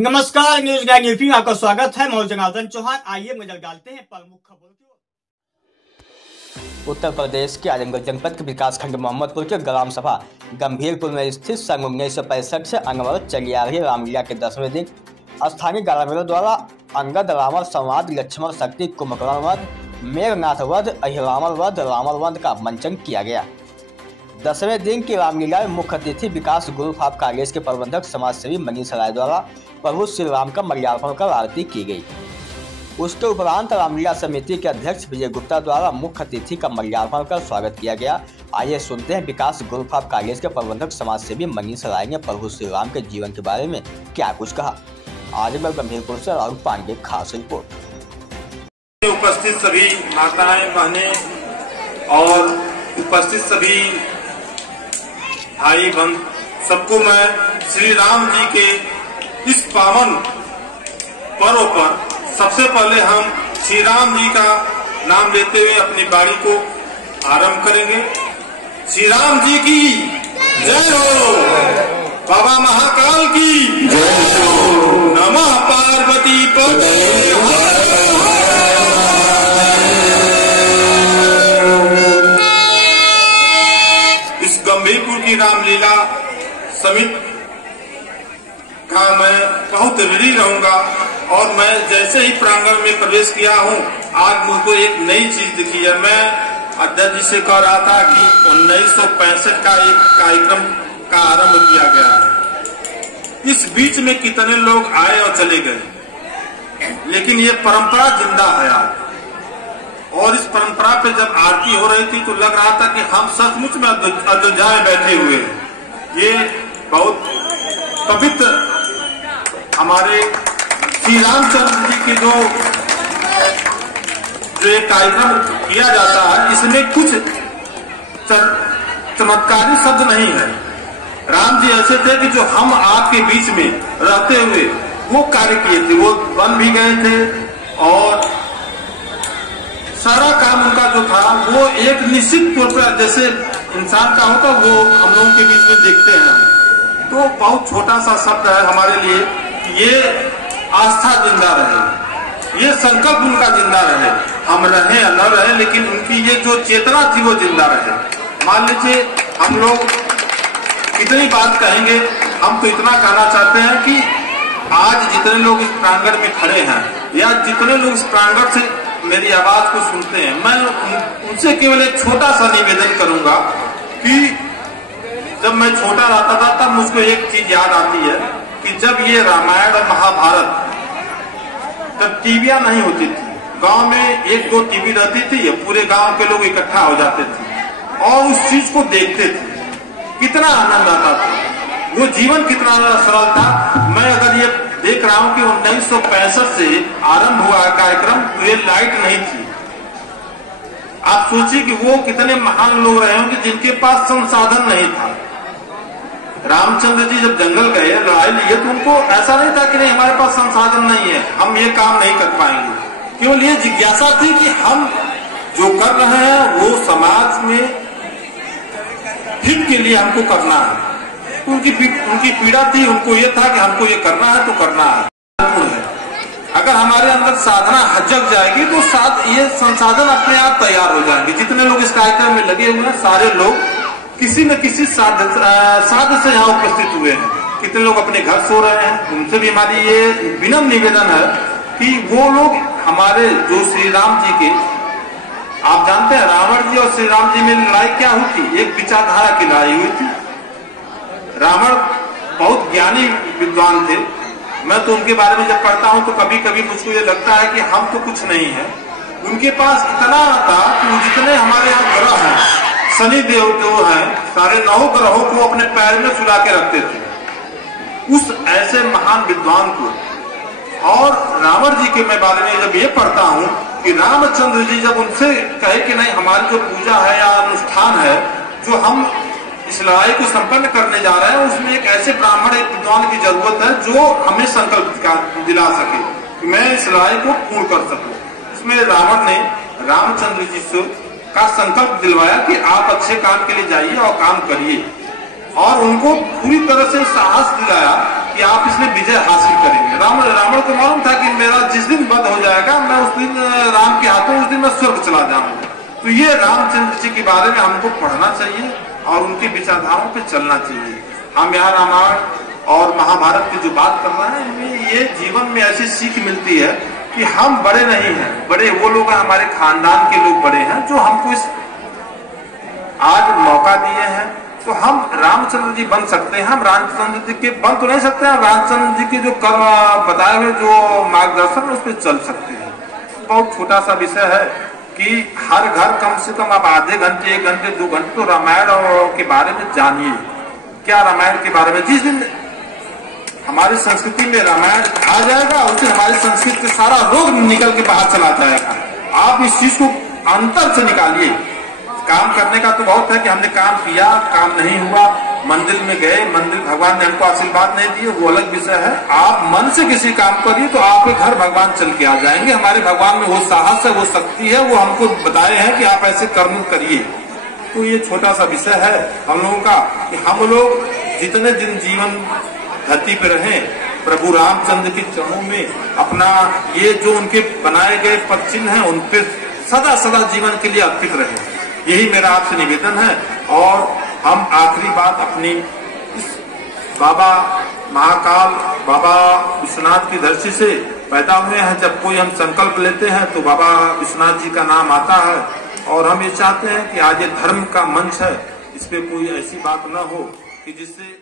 नमस्कार, news guide news में आपका स्वागत है। मैं जनार्दन चौहान। आइए नजर डालते हैं प्रमुख खबरों की ओर। उत्तर प्रदेश के आजमगढ़ जनपद के विकासखंड मोहम्मदपुर के ग्राम सभा गंभीरपुर में स्थित सन 1965 से अनवरत चली आ रही रामलीला के 10वें दिन स्थानीय ग्रामीणों द्वारा अंगद रावण संवाद, लक्ष्मण शक्ति, कुंभकर्ण वध, मेघनाथ वध, अहिरावण वध, रावण वध का मंचन किया गया। 10वें दिन की रामलीला में मुख्य अतिथि विकास ग्रुप ऑफ कॉलेज के प्रबंधक समाजसेवी मनीष राय द्वारा प्रभु श्री राम का मल्यार्पण कर आरती की गई। उसके उपरांत रामलीला समिति के अध्यक्ष विजय गुप्ता द्वारा मुख्य अतिथि का मल्यार्पण कर स्वागत किया गया। आइए सुनते हैं विकास ग्रुप ऑफ कॉलेज के प्रबंधक समाजसेवी मनीष राय ने प्रभु श्री राम के जीवन के बारे में क्या कुछ कहा। आजमगढ़ गंभीरपुर से राहुल पांडे, खास रिपोर्ट। उपस्थित सभी माताएं, बहनें और उपस्थित सभी भाई बहन, सबको मैं श्री राम जी के इस पावन पर्व पर सबसे पहले हम श्री राम जी का नाम लेते हुए अपनी बाणी को आरंभ करेंगे। श्री राम जी की जय हो, बाबा महाकाल की जय हो, नमः पार्वती पते। इस गंभीरपुर की रामलीला समिति का मैं बहुत ऋणी रहूंगा और मैं जैसे ही प्रांगण में प्रवेश किया हूं, आज मुझको एक नई चीज दिखी है। मैं अध्यक्ष जी से कह रहा था कि 1965 का एक कार्यक्रम का आरंभ किया गया है। इस बीच में कितने लोग आए और चले गए, लेकिन ये परंपरा जिंदा है आज। और इस परंपरा पे जब आरती हो रही थी तो लग रहा था कि हम सचमुच में अयोध्या में बैठे हुए हैं। ये बहुत पवित्र हमारे श्री रामचंद्र जी के जो एक कार्यक्रम किया जाता है, इसमें कुछ चमत्कारी शब्द नहीं है। राम जी ऐसे थे कि जो हम आपके बीच में रहते हुए वो कार्य किए थे। वो बन भी गए थे और सारा काम उनका जो था वो एक निश्चित तौर पर जैसे इंसान का होता वो हम लोगों के बीच में देखते हैं। तो बहुत छोटा सा शब्द है हमारे लिए, ये आस्था जिंदा रहे, ये संकल्प उनका जिंदा रहे। हम रहे या न रहे, लेकिन उनकी ये जो चेतना थी वो जिंदा रहे। मान लीजिए हम लोग कितनी बात कहेंगे, हम तो इतना कहना चाहते हैं कि आज जितने लोग इस प्रांगण में खड़े हैं या जितने लोग इस प्रांगण से मेरी आवाज को सुनते हैं, मैं उनसे केवल एक छोटा सा निवेदन करूंगा कि जब मैं छोटा रहता था तब मुझको एक चीज याद आती है कि जब ये रामायण और महाभारत तब टीवियां नहीं होती थी, गांव में 1-2 टीवी रहती थी, पूरे गांव के लोग इकट्ठा हो जाते थे और उस चीज को देखते थे। कितना आनंद आता था, वो जीवन कितना सरल था। मैं अगर ये देख रहा हूं कि 1965 से आरंभ हुआ कार्यक्रम, तो ये लाइट नहीं थी। आप सोचिए कि वो कितने महान लोग रहे होंगे जिनके पास संसाधन नहीं था। रामचंद्र जी जब जंगल गए, लड़ाई लिए, तो उनको ऐसा नहीं था कि नहीं हमारे पास संसाधन नहीं है, हम ये काम नहीं कर पाएंगे। केवल ये जिज्ञासा थी कि हम जो कर रहे हैं वो समाज में हित के लिए हमको करना है। उनकी पीड़ा थी, उनको ये था कि हमको ये करना है तो करना है। अगर हमारे अंदर साधना जग जाएगी तो ये संसाधन अपने आप तैयार हो जाएंगे। जितने लोग इस कार्यक्रम में लगे हुए हैं, सारे लोग किसी न किसी साध से यहाँ उपस्थित हुए हैं। कितने लोग अपने घर सो रहे हैं, उनसे भी हमारी ये विनम्र निवेदन है कि वो लोग हमारे जो श्री राम जी के, आप जानते हैं रावण जी और श्री राम जी में लड़ाई क्या हुई थी, एक विचारधारा की लड़ाई हुई थी। रावण बहुत ज्ञानी विद्वान थे। मैं तो उनके बारे में जब पढ़ता हूँ तो कभी कभी मुझको ये लगता है कि हम तो कुछ नहीं है। उनके पास इतना था कि जितने हमारे यहाँ ग्रह हैं, शनि देव जो है, सारे 9 ग्रहों को अपने पैर में सुला के रखते थे। उस ऐसे महान विद्वान को, और रावण जी के मैं बारे में जब ये पढ़ता हूँ कि रामचंद्र जी जब उनसे कहे कि नहीं हमारी जो पूजा है या अनुष्ठान है जो हम इस लड़ाई को संपन्न करने जा रहे हैं, उसमें एक ऐसे ब्राह्मण, एक विद्वान की जरूरत है जो हमें संकल्प दिला सके कि मैं इस लड़ाई को पूर्ण कर सकूं। इसमें रावण ने रामचंद्र जी से का संकल्प दिलवाया कि आप अच्छे काम के लिए जाइए और काम करिए, और उनको पूरी तरह से साहस दिलाया कि आप इसमें विजय हासिल करेंगे। रावण को मालूम था कि मेरा जिस दिन वध हो जाएगा, मैं उस दिन राम के हाथों उस दिन मैं स्वर्ग चला जाऊंगा। तो ये रामचंद्र जी के बारे में हमको पढ़ना चाहिए और उनकी विचारधाराओं पे चलना चाहिए। हम यहाँ रामायण और महाभारत की जो बात कर रहे हैं, हमें ये जीवन में ऐसी सीख मिलती है कि हम बड़े नहीं हैं, बड़े वो लोग हैं, हमारे खानदान के लोग बड़े हैं जो हमको इस आज मौका दिए हैं। तो हम रामचंद्र जी बन सकते हैं। हम रामचंद्र जी के बन तो नहीं सकते हैं, रामचंद्र जी के जो कर्म बताए हुए जो मार्गदर्शन है उस पर चल सकते हैं। बहुत छोटा सा विषय है कि हर घर कम से कम आप आधे घंटे, 1 घंटे, 2 घंटे तो रामायण के बारे में जानिए। क्या रामायण के बारे में? जिस दिन हमारी संस्कृति में रामायण आ जाएगा उस दिन हमारी संस्कृति का सारा रोग निकल के बाहर चला जाएगा। आप इस चीज को अंतर से निकालिए। काम करने का तो बहुत है कि हमने काम किया, काम नहीं हुआ, मंदिर में गए, मंदिर भगवान ने हमको आशीर्वाद नहीं दिए, वो अलग विषय है। आप मन से किसी काम करिए तो आपके घर भगवान चल के आ जाएंगे। हमारे भगवान में वो साहस है, वो शक्ति है, वो हमको बताए हैं कि आप ऐसे कर्म करिए। तो ये छोटा सा विषय है हम लोगों का कि हम लोग जितने दिन जीवन धरती पे रहें, प्रभु रामचंद्र के चरणों में अपना ये जो उनके बनाए गए पद चिन्ह हैं उन पे सदा सदा जीवन के लिए अर्पित रहे। यही मेरा आपसे निवेदन है। और हम आखिरी बात अपनी इस बाबा महाकाल, बाबा विश्वनाथ की धरती से पैदा हुए हैं। जब कोई हम संकल्प लेते हैं तो बाबा विश्वनाथ जी का नाम आता है और हम ये चाहते हैं कि आज ये धर्म का मंच है, इस पे कोई ऐसी बात न हो कि जिससे